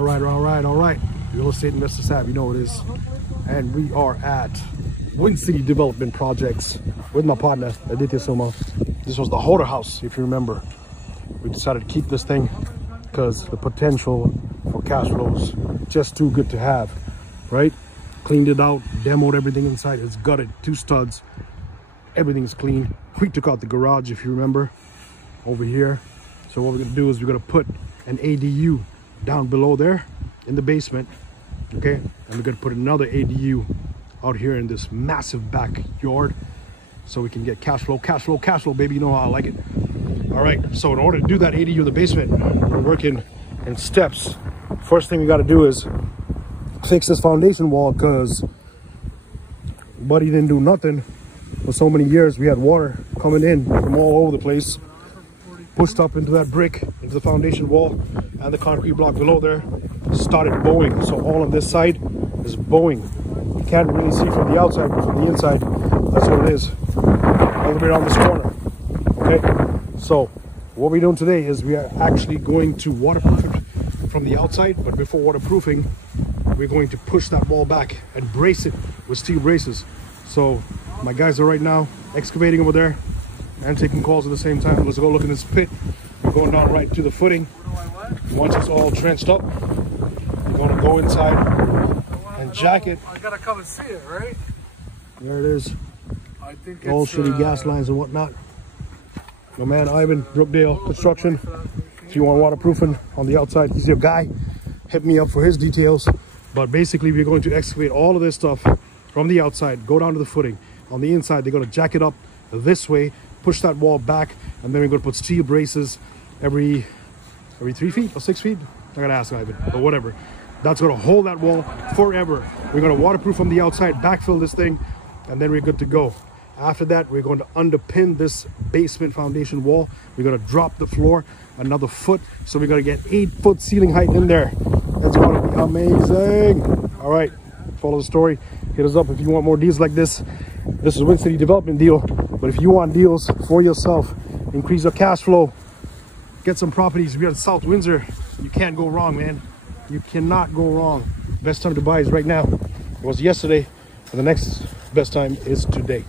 All right. Real estate investors app, you know what it is. And we are at Wind City Development Projects with my partner, Aditya Suma. This was the Hoarder house, if you remember. We decided to keep this thing because the potential for cash flows just too good to have, right? Cleaned it out, demoed everything inside. It's gutted, 2 studs. Everything's clean. We took out the garage, if you remember, over here. So what we're gonna do is we're gonna put an ADU down below there in the basement, okay? And we're gonna put another ADU out here in this massive backyard so we can get cash flow, baby. You know how I like it. All right, so in order to do that ADU in the basement, we're working in steps. First thing we gotta do is fix this foundation wall because buddy didn't do nothing for so many years. We had water coming in from all over the place, pushed up into that brick, into the foundation wall, and the concrete block below there started bowing. So all on this side is bowing. You can't really see from the outside, but from the inside, that's what it is. All the way around this corner, okay? So what we're doing today is we are actually going to waterproof it from the outside, but before waterproofing, we're going to push that wall back and brace it with steel braces. So my guys are right now excavating over there and taking calls at the same time. Let's go look in this pit. We're going down right to the footing. Once it's all trenched up, we're going to go inside and jack it. I gotta come and see it, right? There it is. I think all it's shitty gas lines and whatnot. My man Ivan, Brookdale Construction. If you want waterproofing on the outside, he's your guy. Hit me up for his details. But basically, we're going to excavate all of this stuff from the outside, go down to the footing. On the inside, they're going to jack it up this way, push that wall back, and then we're going to put steel braces every 3 feet or 6 feet. I gotta ask Ivan, but whatever. That's going to hold that wall forever. We're going to waterproof from the outside, backfill this thing, and then we're good to go. After that, we're going to underpin this basement foundation wall. We're going to drop the floor another foot, so we're going to get 8-foot ceiling height in there. That's going to be amazing. All right, follow the story. Hit us up if you want more deals like this. This is a Wind City Development deal, but if you want deals for yourself, increase your cash flow, get some properties. We're in South Windsor. You can't go wrong, man. You cannot go wrong. Best time to buy is right now. It was yesterday, and the next best time is today.